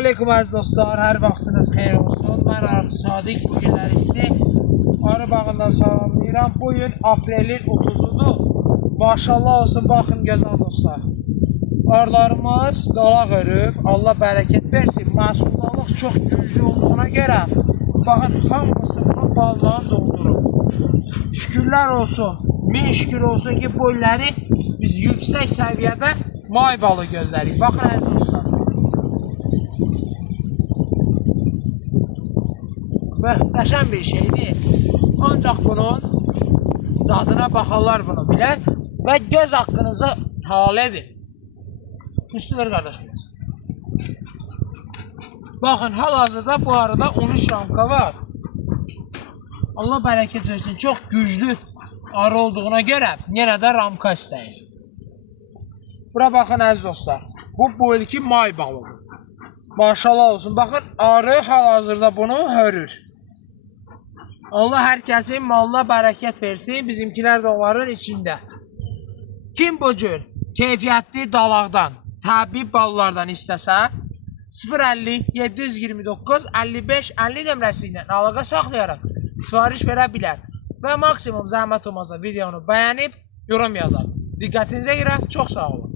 Aleyküm əziz dostlar, hər vaxtınız xeyir olsun. Mən Arif Sadiq, bu günləri sizi arı bağından salamlayıram. Bugün aprelin 30'udur. Maşallah olsun, baxın gözəl dostlar. Arılarımız qalaq örüb, Allah bərəkət versin. Məhsullıq çox güclü olduğuna görə, baxın, hamısı bunu balla doldurub. Şükürlər olsun, min şükür olsun ki, bu illəri biz yüksək səviyyədə may balı gözlərik. Baxın əziz dostlar. Möhtəşəm bir şeydir. Ancaq bunun dadına baxanlar bunu bilər və göz haqqınızı halal edin. Üstü ver qardaşımız. Baxın, hal-hazırda bu arada 13 ramka var. Allah bərəkət versin. Çox güclü arı olduğuna görə yenə də ramka istəyir. Bura baxın əziz dostlar. Bu ilki may balıdır. Maşallah olsun. Baxın, arı hal-hazırda bunu hörür. Allah hər kəsin malına bərəkət versin. Bizimkilər də onların içində. Kim bu cür keyfiyyətli dalaqdan, təbii ballardan istəsə 050 729 55 50 nömrəsi ilə əlaqə saxlayaraq sifariş verə bilər. Və maksimum zəhmət olmasa videonu bəyənib yorum yazar. Diqqətinizə görə çox sağ olun.